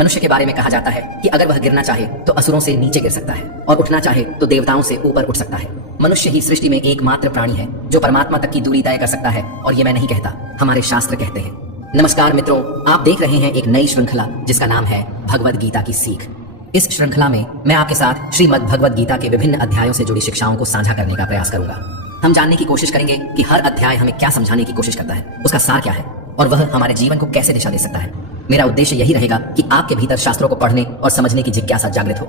मनुष्य के बारे में कहा जाता है कि अगर वह गिरना चाहे तो असुरों से नीचे गिर सकता है और उठना चाहे तो देवताओं से ऊपर उठ सकता है। मनुष्य ही सृष्टि में एकमात्र प्राणी है जो परमात्मा तक की दूरी तय कर सकता है, और ये मैं नहीं कहता, हमारे शास्त्र कहते हैं। नमस्कार मित्रों, आप देख रहे हैं एक नई श्रृंखला जिसका नाम है भगवद गीता की सीख। इस श्रृंखला में मैं आपके साथ श्रीमद् भगवद गीता के विभिन्न अध्यायों से जुड़ी शिक्षाओं को साझा करने का प्रयास करूंगा। हम जानने की कोशिश करेंगे कि हर अध्याय हमें क्या समझाने की कोशिश करता है, उसका सार क्या है और वह हमारे जीवन को कैसे दिशा दे सकता है। मेरा उद्देश्य यही रहेगा कि आपके भीतर शास्त्रों को पढ़ने और समझने की जिज्ञासा जागृत हो।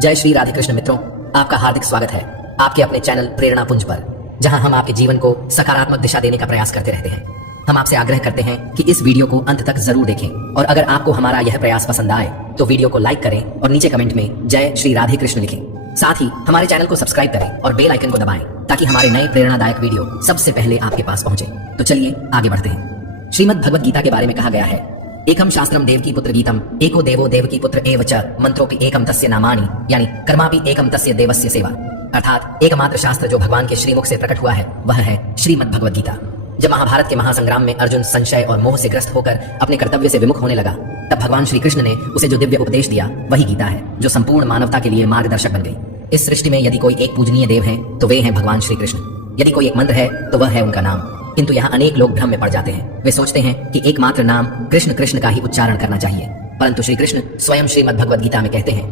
जय श्री राधे कृष्ण मित्रों, आपका हार्दिक स्वागत है आपके अपने चैनल प्रेरणा पुंज पर, जहां हम आपके जीवन को सकारात्मक दिशा देने का प्रयास करते रहते हैं। हम आपसे आग्रह करते हैं कि इस वीडियो को अंत तक जरूर देखें, और अगर आपको हमारा यह प्रयास पसंद आए तो वीडियो को लाइक करें और नीचे कमेंट में जय श्री राधे कृष्ण लिखें। साथ ही हमारे चैनल को सब्सक्राइब करें और बेल आइकन को दबाएं ताकि हमारे नए प्रेरणादायक वीडियो सबसे पहले आपके पास पहुंचे। तो चलिए आगे बढ़ते हैं। श्रीमद् भगवद गीता के बारे में कहा गया है, एकम शास्त्रम देवकी पुत्र गीतम, एको देवो देवकी पुत्र एव च, मंत्रोपि एकम तस्य नामानि, यानी कर्मापि एकम तस्य देवस्य सेवा। अर्थात एकमात्र शास्त्र जो भगवान के श्रीमुख से प्रकट हुआ है वह है श्रीमद् भगवद गीता। जब महाभारत के महासंग्राम में अर्जुन संशय और मोह से ग्रस्त होकर अपने कर्तव्य से विमुख होने लगा, तब भगवान श्री कृष्ण ने उसे जो दिव्य उपदेश दिया वही गीता है, जो संपूर्ण मानवता के लिए मार्गदर्शक बन गई। इस सृष्टि में यदि कोई एक पूजनीय देव है तो वे हैं भगवान श्री कृष्ण। यदि कोई एक मंत्र है तो वह है उनका नाम। किंतु यहाँ अनेक लोग भ्रम में पड़ जाते हैं। वे सोचते हैं कि एकमात्र नाम कृष्ण कृष्ण का ही उच्चारण करना चाहिए, परंतु श्री कृष्ण स्वयं श्रीमद् भगवद गीता में कहते हैं,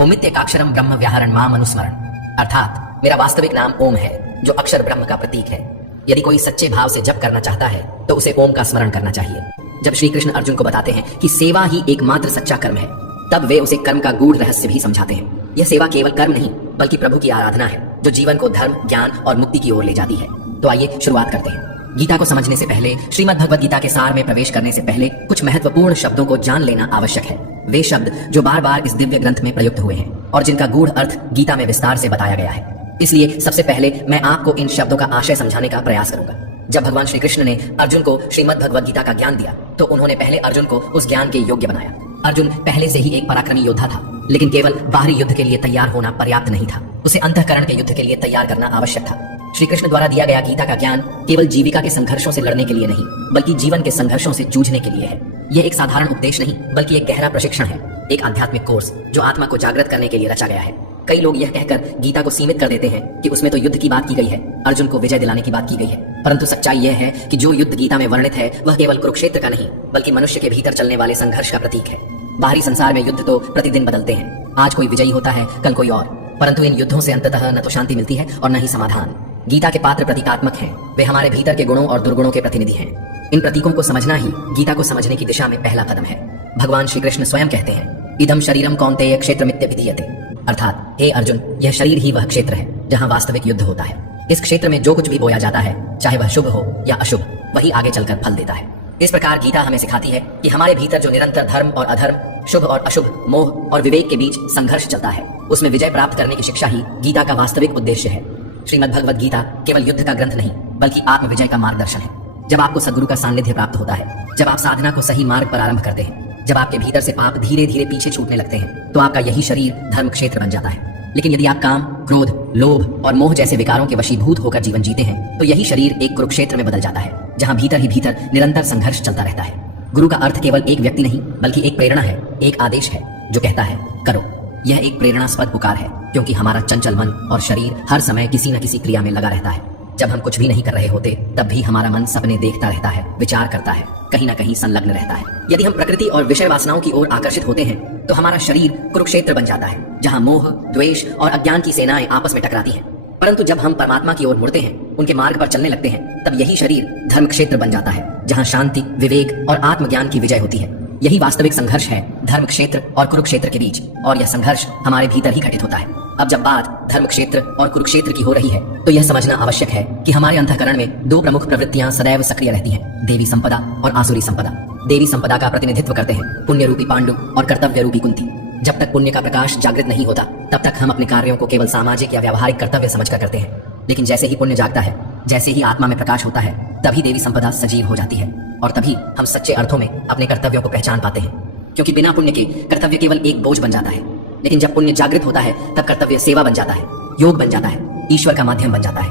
ओमित्येकाक्षरम ब्रह्म व्याहरण माम अनुस्मरण, अर्थात मेरा वास्तविक नाम ओम है जो अक्षर ब्रह्म का प्रतीक है। यदि कोई सच्चे भाव से जप करना चाहता है तो उसे ओम का स्मरण करना चाहिए। जब श्री कृष्ण अर्जुन को बताते हैं कि सेवा ही एकमात्र सच्चा कर्म है, तब वे उसे कर्म का गूढ़ रहस्य भी समझाते हैं। यह सेवा केवल कर्म नहीं बल्कि प्रभु की आराधना है, जो जीवन को धर्म, ज्ञान और मुक्ति की ओर ले जाती है। तो आइए शुरुआत करते हैं। गीता को समझने से पहले, श्रीमद् भगवद गीता के सार में प्रवेश करने से पहले कुछ महत्वपूर्ण शब्दों को जान लेना आवश्यक है। वे शब्द जो बार बार इस दिव्य ग्रंथ में प्रयुक्त हुए हैं और जिनका गूढ़ अर्थ गीता में विस्तार से बताया गया है। इसलिए सबसे पहले मैं आपको इन शब्दों का आशय समझाने का प्रयास करूंगा। जब भगवान श्री कृष्ण ने अर्जुन को श्रीमद् भगवद गीता का ज्ञान दिया तो उन्होंने पहले अर्जुन को उस ज्ञान के योग्य बनाया। अर्जुन पहले से ही एक पराक्रमी योद्धा था, लेकिन केवल बाहरी युद्ध के लिए तैयार होना पर्याप्त नहीं था, उसे अंतःकरण के युद्ध के लिए तैयार करना आवश्यक था। श्री कृष्ण द्वारा दिया गया गीता का ज्ञान केवल जीविका के संघर्षों से लड़ने के लिए नहीं बल्कि जीवन के संघर्षों से जूझने के लिए है। यह एक साधारण उपदेश नहीं बल्कि एक गहरा प्रशिक्षण है, एक आध्यात्मिक कोर्स जो आत्मा को जागृत करने के लिए रचा गया है। कई लोग यह कहकर गीता को सीमित कर देते हैं कि उसमें तो युद्ध की बात की गई है, अर्जुन को विजय दिलाने की बात की गई है, परंतु सच्चाई यह है कि जो युद्ध गीता में वर्णित है वह केवल कुरुक्षेत्र का नहीं बल्कि मनुष्य के भीतर चलने वाले संघर्ष का प्रतीक है। बाहरी संसार में युद्ध तो प्रतिदिन बदलते हैं, आज कोई विजयी होता है कल कोई और, परंतु इन युद्धों से अंततः न तो शांति मिलती है और न ही समाधान। गीता के पात्र प्रतीकात्मक हैं, वे हमारे भीतर के गुणों और दुर्गुणों के प्रतिनिधि हैं। इन प्रतीकों को समझना ही गीता को समझने की दिशा में पहला कदम है। भगवान श्री कृष्ण स्वयं कहते हैं, इदम शरीरम कौन्तेय क्षेत्रमित्यभिधीयते, अर्थात हे अर्जुन, यह शरीर ही वह क्षेत्र है जहाँ वास्तविक युद्ध होता है। इस क्षेत्र में जो कुछ भी बोया जाता है, चाहे वह शुभ हो या अशुभ, वही आगे चलकर फल देता है। इस प्रकार गीता हमें सिखाती है कि हमारे भीतर जो निरंतर धर्म और अधर्म, शुभ और अशुभ, मोह और विवेक के बीच संघर्ष चलता है, उसमें विजय प्राप्त करने की शिक्षा ही गीता का वास्तविक उद्देश्य है। श्रीमद् भगवद गीता केवल युद्ध का ग्रंथ नहीं बल्कि आत्म विजय का मार्गदर्शन है। जब आपको सद्गुरु का सानिध्य प्राप्त होता है, जब आप साधना को सही मार्ग पर आरंभ करते हैं, जब आपके भीतर से पाप धीरे धीरे पीछे छूटने लगते हैं, तो आपका यही शरीर धर्म क्षेत्र बन जाता है। लेकिन यदि आप काम, क्रोध, लोभ और मोह जैसे विकारों के वशीभूत होकर जीवन जीते हैं, तो यही शरीर एक कुरुक्षेत्र में बदल जाता है, जहाँ भीतर ही भीतर निरंतर संघर्ष चलता रहता है। गुरु का अर्थ केवल एक व्यक्ति नहीं बल्कि एक प्रेरणा है, एक आदेश है जो कहता है करो। यह एक प्रेरणास्पद पुकार है, क्योंकि हमारा चंचल मन और शरीर हर समय किसी न किसी क्रिया में लगा रहता है। जब हम कुछ भी नहीं कर रहे होते तब भी हमारा मन सपने देखता रहता है, विचार करता है, कहीं न कहीं संलग्न रहता है। यदि हम प्रकृति और विषय वासनाओं की ओर आकर्षित होते हैं तो हमारा शरीर कुरुक्षेत्र बन जाता है, जहाँ मोह, द्वेष और अज्ञान की सेनाएं आपस में टकराती हैं। परंतु जब हम परमात्मा की ओर मुड़ते हैं, उनके मार्ग पर चलने लगते हैं, तब यही शरीर धर्म क्षेत्र बन जाता है, जहाँ शांति, विवेक और आत्मज्ञान की विजय होती है। यही वास्तविक संघर्ष है धर्म क्षेत्र और कुरुक्षेत्र के बीच, और यह संघर्ष हमारे भीतर ही घटित होता है। अब जब बात धर्म क्षेत्र और कुरुक्षेत्र की हो रही है तो यह समझना आवश्यक है कि हमारे अंतःकरण में दो प्रमुख प्रवृत्तियां सदैव सक्रिय रहती हैं, देवी संपदा और आसुरी संपदा। देवी संपदा का प्रतिनिधित्व करते हैं पुण्य रूपी पांडु और कर्तव्य रूपी कुंती। जब तक पुण्य का प्रकाश जागृत नहीं होता तब तक हम अपने कार्यों को केवल सामाजिक या व्यावहारिक कर्तव्य समझकर करते हैं, लेकिन जैसे ही पुण्य जागता है, जैसे ही आत्मा में प्रकाश होता है, तभी देवी संपदा सजीव हो जाती है और तभी हम सच्चे अर्थों में अपने कर्तव्यों को पहचान पाते हैं। क्योंकि बिना पुण्य के कर्तव्य केवल एक बोझ बन जाता है, लेकिन जब पुण्य जागृत होता है तब कर्तव्य सेवा बन जाता है, योग बन जाता है, ईश्वर का माध्यम बन जाता है।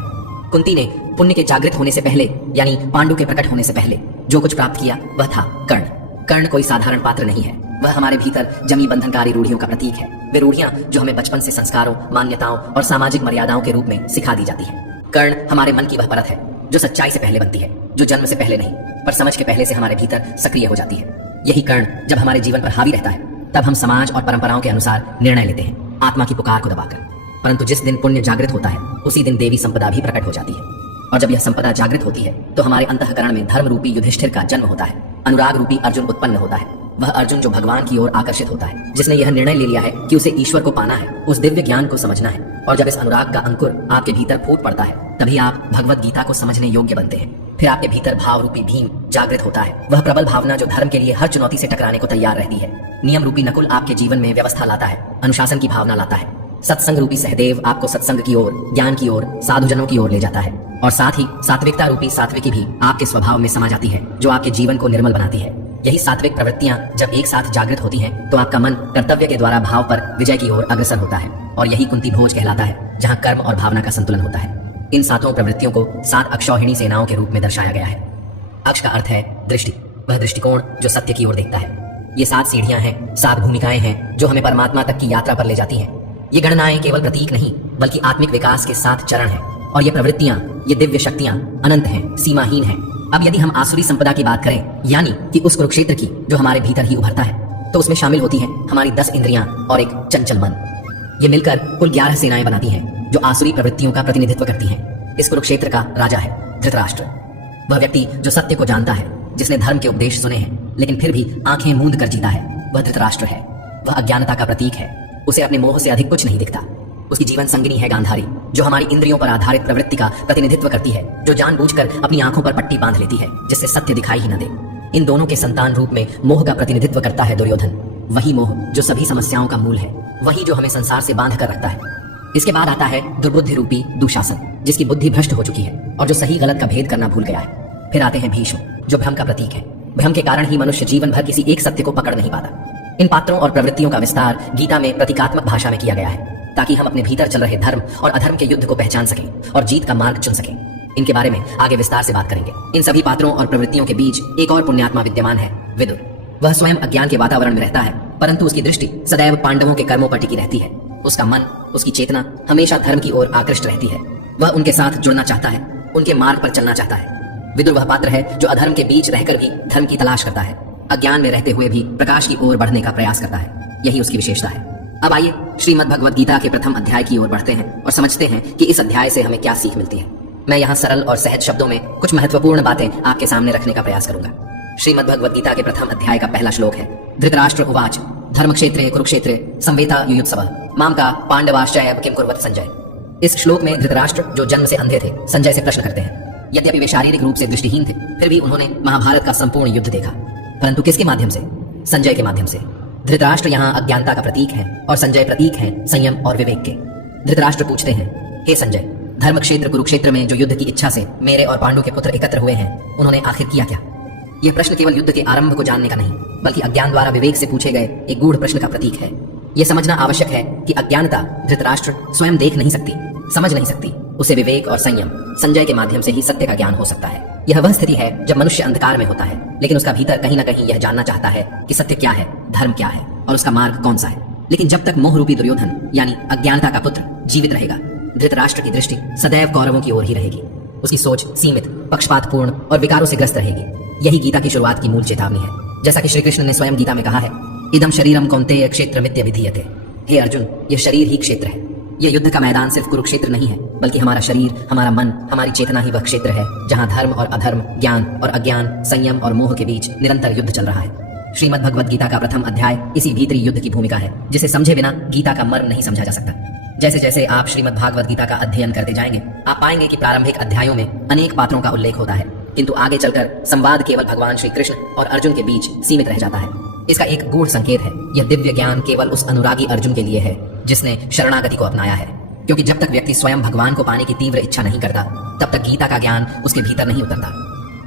कुंती ने पुण्य के जागृत होने से पहले यानी पांडु के प्रकट होने से पहले जो कुछ प्राप्त किया वह था कर्ण। कर्ण कोई साधारण पात्र नहीं है, वह हमारे भीतर जमी बंधनकारी रूढ़ियों का प्रतीक है। वे रूढ़ियां जो हमें बचपन से संस्कारों, मान्यताओं और सामाजिक मर्यादाओं के रूप में सिखा दी जाती है। कर्ण हमारे मन की वह परत है जो सच्चाई से पहले बनती है, जो जन्म से पहले नहीं पर समझ के पहले से हमारे भीतर सक्रिय हो जाती है। यही कर्ण जब हमारे जीवन पर हावी रहता है तब हम समाज और परंपराओं के अनुसार निर्णय लेते हैं, आत्मा की पुकार को दबाकर। परंतु जिस दिन पुण्य जागृत होता है उसी दिन देवी संपदा भी प्रकट हो जाती है। और जब यह संपदा जागृत होती है तो हमारे अंतःकरण में धर्म रूपी युधिष्ठिर का जन्म होता है, अनुराग रूपी अर्जुन उत्पन्न होता है। वह अर्जुन जो भगवान की ओर आकर्षित होता है, जिसने यह निर्णय ले लिया है कि उसे ईश्वर को पाना है, उस दिव्य ज्ञान को समझना है। और जब इस अनुराग का अंकुर आपके भीतर फूट पड़ता है तभी आप भगवत गीता को समझने योग्य बनते हैं। फिर आपके भीतर भाव रूपी भीम जागृत होता है, वह प्रबल भावना जो धर्म के लिए हर चुनौती से टकराने को तैयार रहती है। नियम रूपी नकुल आपके जीवन में व्यवस्था लाता है, अनुशासन की भावना लाता है। सत्संग रूपी सहदेव आपको सत्संग की ओर, ज्ञान की ओर, साधुजनों की ओर ले जाता है। और साथ ही सात्विकता रूपी सात्विकी भी आपके स्वभाव में समा जाती है, जो आपके जीवन को निर्मल बनाती है। यही सात्विक प्रवृत्तियां जब एक साथ जागृत होती हैं तो आपका मन कर्तव्य के द्वारा भाव पर विजय की ओर अग्रसर होता है। और यही कुंती भोज कहलाता है, जहां कर्म और भावना का संतुलन होता है। इन सातों प्रवृत्तियों को 7 अक्षौहिणी सेनाओं के रूप में दर्शाया गया है। अक्ष का अर्थ है दृष्टि, वह दृष्टिकोण जो सत्य की ओर देखता है। ये 7 सीढ़ियां हैं, 7 भूमिकाएं हैं जो हमें परमात्मा तक की यात्रा पर ले जाती हैं। ये गणनाएं केवल प्रतीक नहीं बल्कि आत्मिक विकास के 7 चरण हैं। और ये प्रवृत्तियां, ये दिव्य शक्तियां अनंत हैं, सीमाहीन हैं। अब यदि हम आसुरी संपदा की बात करें, यानी कि उस कुरुक्षेत्र की जो हमारे भीतर ही उभरता है, तो उसमें शामिल होती हैं हमारी 10 इंद्रियां और एक चंचल मन। ये मिलकर कुल 11 सेनाएं बनाती हैं जो आसुरी प्रवृत्तियों का प्रतिनिधित्व करती हैं। इस कुरुक्षेत्र का राजा है धृतराष्ट्र, वह व्यक्ति जो सत्य को जानता है, जिसने धर्म के उपदेश सुने हैं लेकिन फिर भी आंखें मूंद कर जीता है, वह धृतराष्ट्र है। वह अज्ञानता का प्रतीक है, उसे अपने मोह से अधिक कुछ नहीं दिखता। उसकी जीवन संगिनी है गांधारी, जो हमारी इंद्रियों पर आधारित प्रवृत्ति का प्रतिनिधित्व करती है, जो जानबूझकर अपनी आंखों पर पट्टी बांध लेती है जिससे सत्य दिखाई ही न दे। इन दोनों के संतान रूप में मोह का प्रतिनिधित्व करता है दुर्योधन, वही मोह जो सभी समस्याओं का मूल है, वही जो हमें संसार से बांध कर रखता है। इसके बाद आता है दुर्बुद्धि रूपी दुशासन, जिसकी बुद्धि भ्रष्ट हो चुकी है और जो सही गलत का भेद करना भूल गया है। फिर आते हैं भीष्म, जो भ्रम का प्रतीक है। भ्रम के कारण ही मनुष्य जीवन भर किसी एक सत्य को पकड़ नहीं पाता। इन पात्रों और प्रवृत्तियों का विस्तार गीता में प्रतीकात्मक भाषा में किया गया है, ताकि हम अपने भीतर चल रहे धर्म और अधर्म के युद्ध को पहचान सकें और जीत का मार्ग चुन सकें। इनके बारे में आगे विस्तार से बात करेंगे। इन सभी पात्रों और प्रवृत्तियों के बीच एक और पुण्यात्मा विद्यमान है, विदुर। वह स्वयं अज्ञान के वातावरण में रहता है, परंतु उसकी दृष्टि सदैव पांडवों के कर्मों पर टिकी रहती है। उसका मन, उसकी चेतना हमेशा धर्म की ओर आकृष्ट रहती है। वह उनके साथ जुड़ना चाहता है, उनके मार्ग पर चलना चाहता है। विदुर वह पात्र है जो अधर्म के बीच रहकर भी धर्म की तलाश करता है, अज्ञान में रहते हुए भी प्रकाश की ओर बढ़ने का प्रयास करता है। यही उसकी विशेषता है। अब आइए श्रीमद् भगवद गीता के प्रथम अध्याय की ओर बढ़ते हैं और समझते हैं कि इस अध्याय से हमें क्या सीख मिलती है। मैं यहाँ सरल और सहज शब्दों में कुछ महत्वपूर्ण बातें आपके सामने रखने का प्रयास करूंगा। श्रीमद् भगवद गीता के प्रथम अध्याय का पहला श्लोक है, धृतराष्ट्र उवाच धर्मक्षेत्रे कुरुक्षेत्रे संवेता युयुत्सवः माम का पांडवाश्चैव किम कुर्वत संजय। इस श्लोक में धृतराष्ट्र, जो जन्म से अंधे थे, संजय से प्रश्न करते हैं। यद्यपि वे शारीरिक रूप से दृष्टिहीन थे, फिर भी उन्होंने महाभारत का संपूर्ण युद्ध देखा, परंतु किसके माध्यम से? संजय के माध्यम से। धृतराष्ट्र यहाँ अज्ञानता का प्रतीक है और संजय प्रतीक है संयम और विवेक के। धृतराष्ट्र पूछते हैं, हे संजय, धर्म क्षेत्र कुरुक्षेत्र में जो युद्ध की इच्छा से मेरे और पांडु के पुत्र एकत्र हुए हैं, उन्होंने आखिर किया क्या? यह प्रश्न केवल युद्ध के आरंभ को जानने का नहीं, बल्कि अज्ञान द्वारा विवेक से पूछे गए एक गूढ़ प्रश्न का प्रतीक है। यह समझना आवश्यक है कि अज्ञानता धृतराष्ट्र स्वयं देख नहीं सकती, समझ नहीं सकती। उसे विवेक और संयम संजय के माध्यम से ही सत्य का ज्ञान हो सकता है। यह वह स्थिति है जब मनुष्य अंधकार में होता है, लेकिन उसका भीतर कहीं न कहीं यह जानना चाहता है कि सत्य क्या है, धर्म क्या है और उसका मार्ग कौन सा है। लेकिन जब तक मोह रूपी दुर्योधन यानी अज्ञानता का पुत्र जीवित रहेगा, धृतराष्ट्र की दृष्टि सदैव कौरवों की ओर ही रहेगी। उसकी सोच सीमित, पक्षपातपूर्ण और विकारों से ग्रस्त रहेगी। यही गीता की शुरुआत की मूल चेतावनी है। जैसा कि श्री कृष्ण ने स्वयं गीता में कहा है, इदम शरीरम कौन्तेय क्षेत्रमित्य विधीयते। हे अर्जुन, यह शरीर ही क्षेत्र है। यह युद्ध का मैदान सिर्फ कुरुक्षेत्र नहीं है, बल्कि हमारा शरीर, हमारा मन, हमारी चेतना ही वह क्षेत्र है जहां धर्म और अधर्म, ज्ञान और अज्ञान, संयम और मोह के बीच निरंतर युद्ध चल रहा है। श्रीमद् भगवद गीता का प्रथम अध्याय इसी भीतरी युद्ध की भूमिका है, जिसे समझे बिना गीता का मर्म नहीं समझा जा सकता। जैसे जैसे आप श्रीमद् भागवत गीता का अध्ययन करते जाएंगे, आप पाएंगे कि प्रारंभिक अध्यायों में अनेक पात्रों का उल्लेख होता है, किंतु आगे चलकर संवाद केवल भगवान श्री कृष्ण और अर्जुन के बीच सीमित रह जाता है। इसका एक गूढ़ संकेत है, यह दिव्य ज्ञान केवल उस अनुरागी अर्जुन के लिए है जिसने शरणागति को अपनाया है। क्योंकि जब तक व्यक्ति स्वयं भगवान को पाने की तीव्र इच्छा नहीं करता, तब तक गीता का ज्ञान उसके भीतर नहीं उतरता।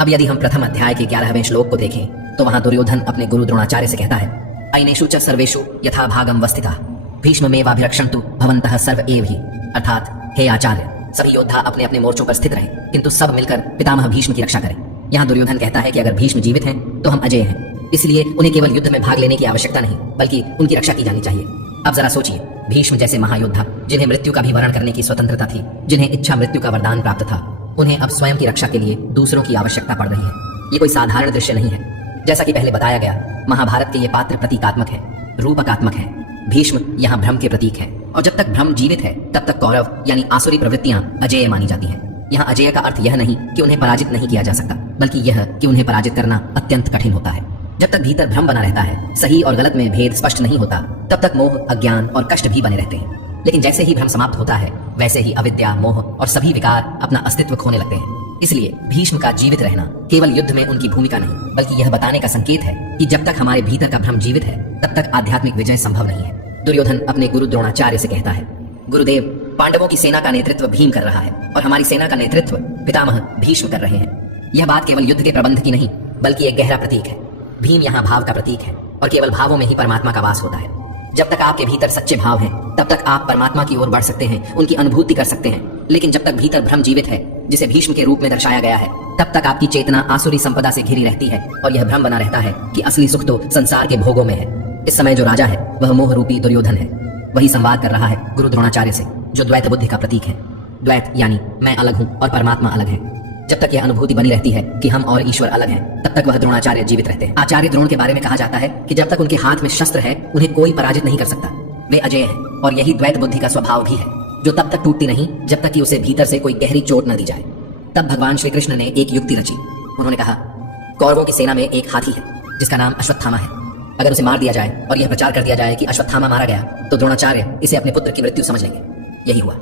अब यदि हम प्रथम अध्याय के 11वें श्लोक को देखें, तो वहां दुर्योधन अपने गुरु द्रोणाचार्य से कहता है, अयनेषु च सर्वेषु यथा भागम वस्थितः भीष्ममेवाभिरक्षन्तु भवन्तः सर्व एव हि। अर्थात हे आचार्य, सभी योद्धा अपने अपने मोर्चों पर स्थित रहे, किंतु सब मिलकर पितामह भीष्म की रक्षा करें। यहाँ दुर्योधन कहता है कि अगर भीष्म जीवित हैं तो हम अजय हैं, इसलिए उन्हें केवल युद्ध में भाग लेने की आवश्यकता नहीं बल्कि उनकी रक्षा की जानी चाहिए। अब जरा सोचिए, भीष्म जैसे महायोद्धा जिन्हें मृत्यु का भी वरण करने की स्वतंत्रता थी, जिन्हें इच्छा मृत्यु का वरदान प्राप्त था, उन्हें अब स्वयं की रक्षा के लिए दूसरों की आवश्यकता पड़ रही है। ये कोई साधारण दृश्य नहीं है। जैसा कि पहले बताया गया, महाभारत के ये पात्र प्रतीकात्मक है, रूपकात्मक है। भीष्म यहाँ भ्रम के प्रतीक है, और जब तक भ्रम जीवित है तब तक कौरव यानी आसुरी प्रवृत्तियां अजेय मानी जाती हैं। यहाँ अजेय का अर्थ यह नहीं कि उन्हें पराजित नहीं किया जा सकता, बल्कि यह कि उन्हें पराजित करना अत्यंत कठिन होता है। जब तक भीतर भ्रम बना रहता है, सही और गलत में भेद स्पष्ट नहीं होता, तब तक मोह, अज्ञान और कष्ट भी बने रहते हैं। लेकिन जैसे ही भ्रम समाप्त होता है, वैसे ही अविद्या, मोह और सभी विकार अपना अस्तित्व खोने लगते हैं। इसलिए भीष्म का जीवित रहना केवल युद्ध में उनकी भूमिका नहीं, बल्कि यह बताने का संकेत है कि जब तक हमारे भीतर का भ्रम जीवित है, तब तक आध्यात्मिक विजय संभव नहीं है। दुर्योधन अपने गुरु द्रोणाचार्य से कहता है, गुरुदेव, पांडवों की सेना का नेतृत्व भीम कर रहा है और हमारी सेना का नेतृत्व पितामह भीष्म कर रहे हैं। यह बात केवल युद्ध के प्रबंध की नहीं, बल्कि एक गहरा प्रतीक है। भीम यहाँ भाव का प्रतीक है, और केवल भावों में ही परमात्मा का वास होता है। जब तक आपके भीतर सच्चे भाव हैं, तब तक आप परमात्मा की ओर बढ़ सकते हैं, उनकी अनुभूति कर सकते हैं। लेकिन जब तक भीतर भ्रम जीवित है, जिसे भीष्म के रूप में दर्शाया गया है, तब तक आपकी चेतना आसुरी संपदा से घिरी रहती है, और यह भ्रम बना रहता है कि असली सुख तो संसार के भोगों में है। इस समय जो राजा है, वह मोह रूपी दुर्योधन है। वही संवाद कर रहा है गुरु द्रोणाचार्य से, जो द्वैत बुद्धि का प्रतीक है। द्वैत यानी मैं अलग हूँ और परमात्मा अलग है। जब तक यह अनुभूति बनी रहती है कि हम और ईश्वर अलग हैं, तब तक वह द्रोणाचार्य जीवित रहते हैं। आचार्य द्रोण के बारे में कहा जाता है कि जब तक उनके हाथ में शस्त्र है, उन्हें कोई पराजित नहीं कर सकता। वे अजेय हैं, और यही द्वैत बुद्धि का स्वभाव भी है, जो तब तक टूटती नहीं जब तक कि उसे भीतर से कोई गहरी चोट न दी जाए। तब भगवान श्री कृष्ण ने एक युक्ति रची। उन्होंने कहा, कौरवों की सेना में एक हाथी है जिसका नाम अश्वत्थामा है। अगर उसे मार दिया जाए और यह प्रचार कर दिया जाए कि अश्वत्थामा मारा गया, तो द्रोणाचार्य इसे अपने पुत्र की मृत्यु समझ लेंगे। यही हुआ।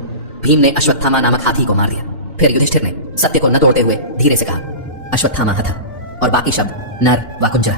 भीम ने अश्वत्थामा नामक हाथी को मार दिया। फिर युधिष्ठिर ने सत्य को न तोड़ते हुए धीरे से कहा, अश्वत्थामा हथा, और बाकी शब्द नर व कुंजरा,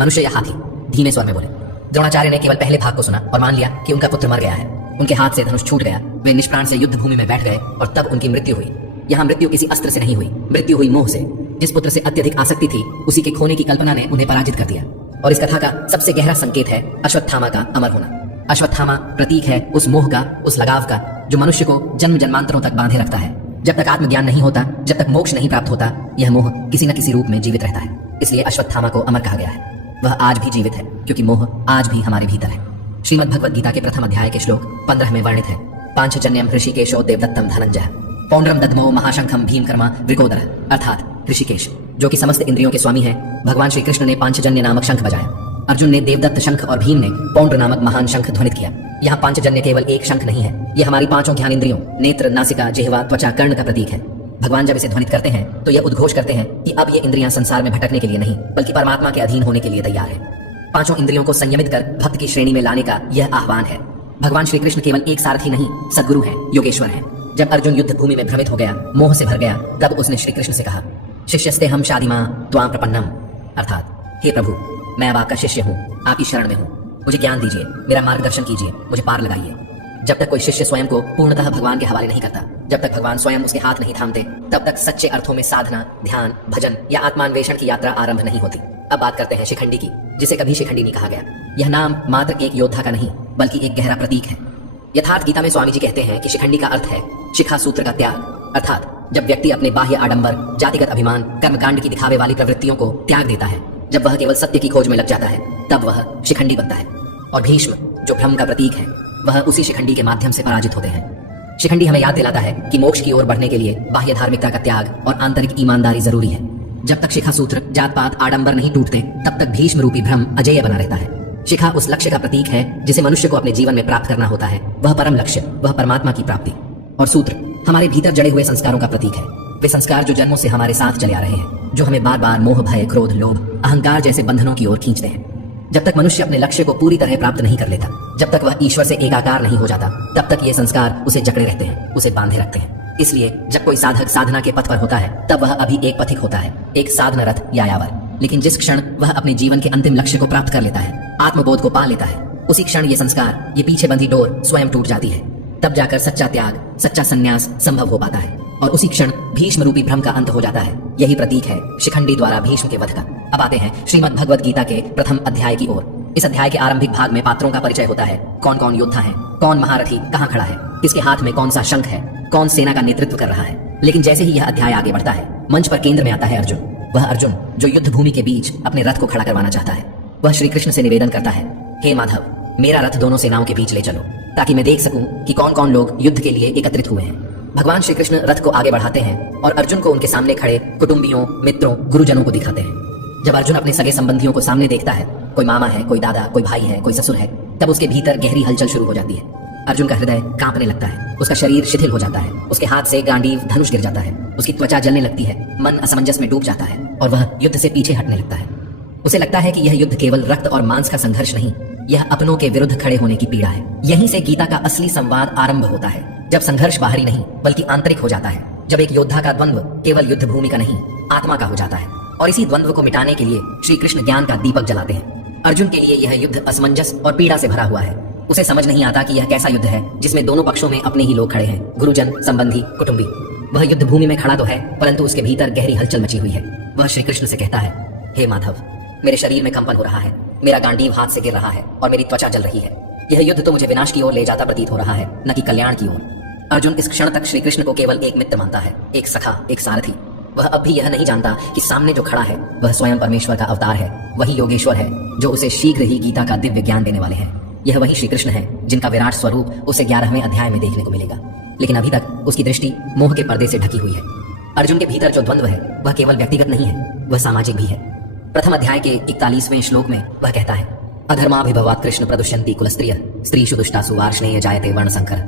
मनुष्य या हाथी, धीमे स्वर में बोले। द्रोणाचार्य ने केवल पहले भाग को सुना और मान लिया कि उनका पुत्र मर गया है। उनके हाथ से धनुष छूट गया। वे निष्प्राण से युद्ध भूमि में बैठ गए, और तब उनकी मृत्यु हुई। यहाँ मृत्यु किसी अस्त्र से नहीं हुई, मृत्यु हुई मोह से। जिस पुत्र से अत्यधिक आसक्ति थी, उसी के खोने की कल्पना ने उन्हें पराजित कर दिया। और इस कथा का सबसे गहरा संकेत है अश्वत्थामा का अमर होना। अश्वत्थामा प्रतीक है उस मोह का, उस लगाव का, जो मनुष्य को जन्म जन्मांतरों तक बांधे रखता है। जब तक आत्मज्ञान नहीं होता, जब तक मोक्ष नहीं प्राप्त होता, यह मोह किसी न किसी रूप में जीवित रहता है। इसलिए अश्वत्थामा को अमर कहा गया है। वह आज भी जीवित है, क्योंकि मोह आज भी हमारे भीतर है। श्रीमद् भगवद गीता के प्रथम अध्याय के श्लोक 15 में वर्णित है, पांचजन्यम ऋषिकेशो देवदत्तम धनंजय पौंड्रम दद्मो महाशंखम भीमकर्मा वृकोदर, अर्थात ऋषिकेश जो कि समस्त इंद्रियों के स्वामी है। भगवान श्री कृष्ण ने पांचजन्य नामक शंख बजाया। अर्जुन ने देवदत्त शंख और भीम ने पौंड्र नामक महान शंख ध्वनित किया। यहाँ पांचजन्य केवल एक शंख नहीं है, यह हमारी पांचों ज्ञान इंद्रियों नेत्र, नासिका, जिह्वा, त्वचा, कर्ण का प्रतीक है। भगवान जब इसे ध्वनित करते हैं तो यह उद्घोष करते हैं कि अब ये इंद्रियां संसार में भटकने के लिए नहीं, बल्कि परमात्मा के अधीन होने के लिए तैयार है। पांचों इंद्रियों को संयमित कर भक्त की श्रेणी में लाने का यह आह्वान है। भगवान श्री कृष्ण केवल एक सारथी नहीं, सद्गुरु है, योगेश्वर है। जब अर्जुन युद्ध भूमि में भ्रमित हो गया, मोह से भर गया, तब उसने श्री कृष्ण से कहा, शिष्यस्ते हम शादिमा त्वां प्रपन्नम, अर्थात हे प्रभु, मैं अब आपका शिष्य हूँ, आपकी शरण में हूँ। मुझे ज्ञान दीजिए, मेरा मार्गदर्शन कीजिए, मुझे पार लगाइए। जब तक कोई शिष्य स्वयं को पूर्णतः भगवान के हवाले नहीं करता, जब तक भगवान स्वयं उसके हाथ नहीं थामते, तब तक सच्चे अर्थों में साधना, ध्यान, भजन या आत्मान्वेषण की यात्रा आरंभ नहीं होती। अब बात करते हैं शिखंडी की, जिसे कभी शिखंडी नहीं कहा गया। यह नाम मात्र एक योद्धा का नहीं, बल्कि एक गहरा प्रतीक है। यथार्थ गीता में स्वामी जी कहते हैं कि शिखंडी का अर्थ है शिखा सूत्र का त्याग, अर्थात जब व्यक्ति अपने बाह्य आडंबर, जातिगत अभिमान, कर्मकांड की दिखावे वाली प्रवृत्तियों को त्याग देता है, जब वह केवल सत्य की खोज में लग जाता है, तब वह शिखंडी बनता है। और भीष्म जो भ्रम का प्रतीक है, वह उसी शिखंडी के माध्यम से पराजित होते हैं। शिखंडी हमें याद दिलाता है कि मोक्ष की ओर बढ़ने के लिए बाह्य धार्मिकता का त्याग और आंतरिक ईमानदारी जरूरी है। जब तक शिखा सूत्र, जात पात, आडंबर नहीं टूटते, तब तक भीष्म रूपी भ्रम अजेय बना रहता है। शिखा उस लक्ष्य का प्रतीक है जिसे मनुष्य को अपने जीवन में प्राप्त करना होता है। वह परम लक्ष्य, वह परमात्मा की प्राप्ति। और सूत्र हमारे भीतर जड़े हुए संस्कारों का प्रतीक है। वे संस्कार जो जन्मों से हमारे साथ चले आ रहे हैं, जो हमें बार बार मोह, भय, क्रोध, लोभ, अहंकार जैसे बंधनों की ओर खींचते हैं। जब तक मनुष्य अपने लक्ष्य को पूरी तरह प्राप्त नहीं कर लेता, जब तक वह ईश्वर से एकाकार नहीं हो जाता, तब तक ये संस्कार उसे जकड़े रहते हैं, उसे बांधे रखते हैं। इसलिए जब कोई साधक साधना के पथ पर होता है, तब वह अभी एक पथिक होता है, एक साधना रथ यायावर। लेकिन जिस क्षण वह अपने जीवन के अंतिम लक्ष्य को प्राप्त कर लेता है, आत्मबोध को पा लेता है, उसी क्षण ये संस्कार, ये पीछे बंधी डोर स्वयं टूट जाती है। तब जाकर सच्चा त्याग, सच्चा संन्यास संभव हो पाता है, और उसी क्षण भीष्म रूपी भ्रम का अंत हो जाता है। यही प्रतीक है शिखंडी द्वारा भीष्म के वध का। अब आते हैं श्रीमद् भगवद गीता के प्रथम अध्याय की ओर। इस अध्याय के आरंभिक भाग में पात्रों का परिचय होता है। कौन कौन योद्धा है, कौन महारथी कहाँ खड़ा है, किसके हाथ में कौन सा शंख है, कौन सेना का नेतृत्व कर रहा है। लेकिन जैसे ही यह अध्याय आगे बढ़ता है, मंच पर केंद्र में आता है अर्जुन। वह अर्जुन जो युद्ध भूमि के बीच अपने रथ को खड़ा करवाना चाहता है, वह श्री कृष्ण से निवेदन करता है, हे माधव, मेरा रथ दोनों सेनाओं के बीच ले चलो ताकि मैं देख सकूं कि कौन कौन लोग युद्ध के लिए एकत्रित हुए हैं। भगवान श्री कृष्ण रथ को आगे बढ़ाते हैं और अर्जुन को उनके सामने खड़े कुटुंबियों, मित्रों, गुरुजनों को दिखाते हैं। जब अर्जुन अपने सगे संबंधियों को सामने देखता है, कोई मामा है, कोई दादा, कोई भाई है, कोई ससुर है, तब उसके भीतर गहरी हलचल शुरू हो जाती है। अर्जुन का हृदय कांपने लगता है, उसका शरीर शिथिल हो जाता है, उसके हाथ से गांडीव धनुष गिर जाता है, उसकी त्वचा जलने लगती है, मन असमंजस में डूब जाता है और वह युद्ध से पीछे हटने लगता है। उसे लगता है कि यह युद्ध केवल रक्त और मांस का संघर्ष नहीं, यह अपनों के विरुद्ध खड़े होने की पीड़ा है। यहीं से गीता का असली संवाद आरंभ होता है, जब संघर्ष बाहरी नहीं बल्कि आंतरिक हो जाता है, जब एक योद्धा का द्वंद्व केवल युद्ध भूमि का नहीं, आत्मा का हो जाता है। और इसी द्वंद्व को मिटाने के लिए श्री कृष्ण ज्ञान का दीपक जलाते हैं। अर्जुन के लिए यह युद्ध असमंजस और पीड़ा से भरा हुआ है। उसे समझ नहीं आता कि यह कैसा युद्ध है जिसमें दोनों पक्षों में अपने ही लोग खड़े हैं, गुरुजन, संबंधी, कुटुंबी। वह युद्ध भूमि में खड़ा तो है, परंतु उसके भीतर गहरी हलचल मची हुई है। वह श्री कृष्ण से कहता है, हे माधव, मेरे शरीर में कंपन हो रहा है, मेरा गांडीव हाथ से गिर रहा है और मेरी त्वचा जल रही है। यह युद्ध तो मुझे विनाश की ओर ले जाता प्रतीत हो रहा है, न कि कल्याण की ओर। अर्जुन इस क्षण तक श्री कृष्ण को केवल एक मित्र मानता है, एक सखा, एक सारथी। वह अब भी यह नहीं जानता कि सामने जो खड़ा है वह स्वयं परमेश्वर का अवतार है, वही योगेश्वर है जो उसे शीघ्र ही गीता का दिव्य ज्ञान देने वाले हैं। यह वही श्री कृष्ण है जिनका विराट स्वरूप उसे 11वें अध्याय में देखने को मिलेगा। लेकिन अभी तक उसकी दृष्टि मोह के पर्दे से ढकी हुई है। अर्जुन के भीतर जो द्वंद्व है वह केवल व्यक्तिगत नहीं है, वह सामाजिक भी है। प्रथम अध्याय के 41वें श्लोक में वह कहता है, अधर्माभिभवात् कृष्ण प्रदुष्यन्ति कुलस्त्रियः स्त्रीषु दुष्टासु वार्ष्णेय जायते वर्णशंकर।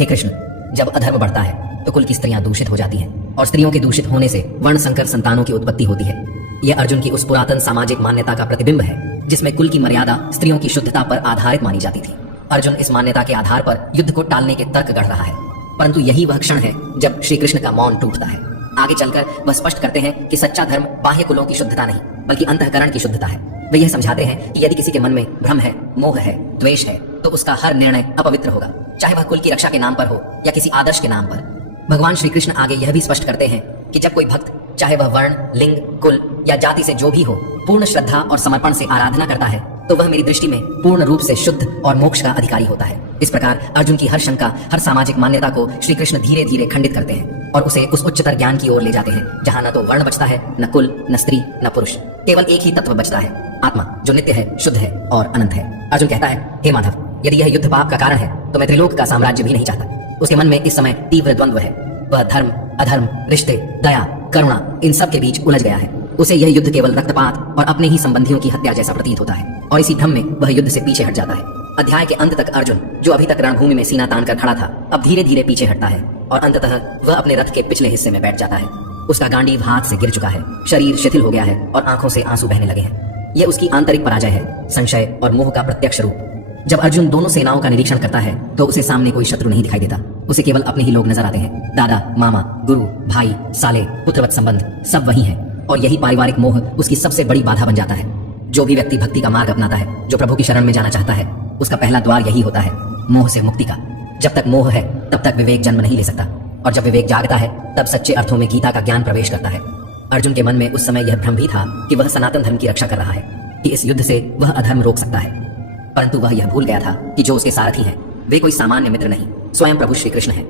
हे कृष्ण, जब अधर्म बढ़ता है तो कुल की स्त्रियां दूषित हो जाती हैं और स्त्रियों के दूषित होने से वर्णशंकर संतानों की उत्पत्ति होती है। यह अर्जुन की उस पुरातन सामाजिक मान्यता का प्रतिबिंब है जिसमें कुल की मर्यादा स्त्रियों की शुद्धता पर आधारित मानी जाती थी। अर्जुन इस मान्यता के आधार पर युद्ध को टालने के तर्क गढ़ रहा है, परंतु यही वह क्षण है जब श्री कृष्ण का मौन टूटता है। आगे चलकर वह स्पष्ट करते हैं कि सच्चा धर्म बाह्य कुलों की शुद्धता नहीं बल्कि अंतःकरण की शुद्धता है। वे यह समझाते हैं कि यदि किसी के मन में भ्रम है, मोह है, द्वेष है, तो उसका हर निर्णय अपवित्र होगा, चाहे वह कुल की रक्षा के नाम पर हो या किसी आदर्श के नाम पर। भगवान श्री कृष्ण आगे यह भी स्पष्ट करते हैं कि जब कोई भक्त, चाहे वह वर्ण, लिंग, कुल या जाति से जो भी हो, पूर्ण श्रद्धा और समर्पण से आराधना करता है तो वह मेरी दृष्टि में पूर्ण रूप से शुद्ध और मोक्ष का अधिकारी होता है। इस प्रकार अर्जुन की हर शंका, हर सामाजिक मान्यता को श्री कृष्ण धीरे धीरे खंडित करते हैं और उसे उस उच्चतर ज्ञान की ओर ले जाते हैं जहां न तो वर्ण बचता है, न कुल, न स्त्री, न पुरुष, केवल एक ही तत्व बचता है, आत्मा, जो नित्य है, शुद्ध है और अनंत है। अर्जुन कहता है, हे माधव, यदि यह युद्ध पाप का कारण है तो मैं त्रिलोक का साम्राज्य भी नहीं चाहता। उसके मन में इस समय तीव्र द्वंद्व है। वह धर्म, अधर्म, रिश्ते, दया, करुणा, इन सब के बीच उलझ गया है। उसे यह युद्ध केवल रक्तपात और अपने ही संबंधियों की हत्या जैसा प्रतीत होता है और इसी भ्रम में वह युद्ध से पीछे हट जाता है। अध्याय के अंत तक अर्जुन, जो अभी तक रणभूमि में सीना तान कर खड़ा था, अब धीरे धीरे पीछे हटता है और अंततः वह अपने रथ के पिछले हिस्से में बैठ जाता है। उसका गांडीव हाथ से गिर चुका है, शरीर शिथिल हो गया है और आंखों से आंसू बहने लगे हैं। यह उसकी आंतरिक पराजय है, संशय और मोह का प्रत्यक्ष रूप। जब अर्जुन दोनों सेनाओं का निरीक्षण करता है तो उसे सामने कोई शत्रु नहीं दिखाई देता। उसे केवल अपने ही लोग नजर आते हैं। दादा, मामा, गुरु, भाई, साले, पुत्रवत संबंध सब वही हैं और यही पारिवारिक मोह उसकी सबसे बड़ी बाधा बन जाता है। जो भी व्यक्ति भक्ति का मार्ग अपनाता है, जो प्रभु की शरण में जाना चाहता है, उसका पहला द्वार यही होता है, मोह से मुक्ति का। जब तक मोह है तब तक विवेक जन्म नहीं ले सकता और जब विवेक जागता है तब सच्चे अर्थों में गीता का ज्ञान प्रवेश करता है। अर्जुन के मन में उस समय यह भ्रम भी था कि वह सनातन धर्म की रक्षा कर रहा है, कि इस युद्ध से वह अधर्म रोक सकता है, परंतु वह यह भूल गया था कि जो उसके सारथी हैं वे कोई सामान्य मित्र नहीं, स्वयं प्रभु श्री कृष्ण है।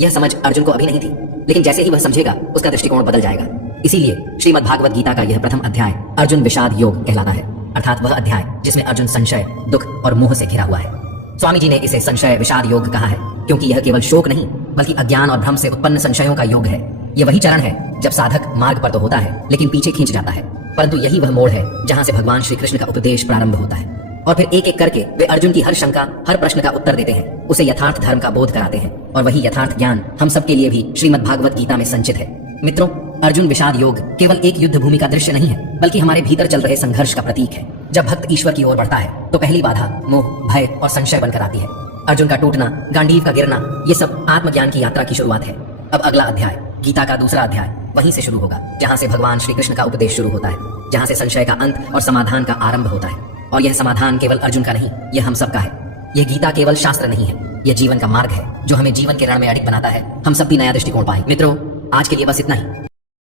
यह समझ अर्जुन को अभी नहीं थी, लेकिन जैसे ही वह समझेगा उसका दृष्टिकोण बदल जाएगा। इसीलिए श्रीमद् भागवत गीता का यह प्रथम अध्याय अर्जुन विषाद योग कहलाता है, अर्थात वह अध्याय जिसमें अर्जुन संशय, दुख और मोह से घिरा हुआ है। स्वामी जी ने इसे संशय विषाद योग कहा है क्योंकि यह केवल शोक नहीं बल्कि अज्ञान और भ्रम से उत्पन्न संशयों का योग है। यह वही चरण है जब साधक मार्ग पर तो होता है लेकिन पीछे खींच जाता है, परंतु यही वह मोड़ है जहां से भगवान श्री कृष्ण का उपदेश प्रारंभ होता है और फिर एक एक करके वे अर्जुन की हर शंका, हर प्रश्न का उत्तर देते हैं, उसे यथार्थ धर्म का बोध कराते हैं और वही यथार्थ ज्ञान हम सबके लिए भी श्रीमद् भागवत गीता में संचित है। मित्रों, अर्जुन विषाद योग केवल एक युद्ध भूमि का दृश्य नहीं है बल्कि हमारे भीतर चल रहे संघर्ष का प्रतीक है। जब भक्त ईश्वर की ओर बढ़ता है तो पहली बाधा मोह, भय और संशय बनकर आती है। अर्जुन का टूटना, गांडीव का गिरना, ये सब आत्मज्ञान की यात्रा की शुरुआत है। अब अगला अध्याय, गीता का दूसरा अध्याय, वहीं से शुरू होगा जहां से भगवान श्री कृष्ण का उपदेश शुरू होता है, जहां से संशय का अंत और समाधान का आरंभ होता है। और यह समाधान केवल अर्जुन का नहीं, यह हम सबका है। यह गीता केवल शास्त्र नहीं है, यह जीवन का मार्ग है जो हमें जीवन के रण में अडिग बनाता है। हम सब भी नया दृष्टिकोण पाए। मित्रों, आज के लिए बस इतना ही।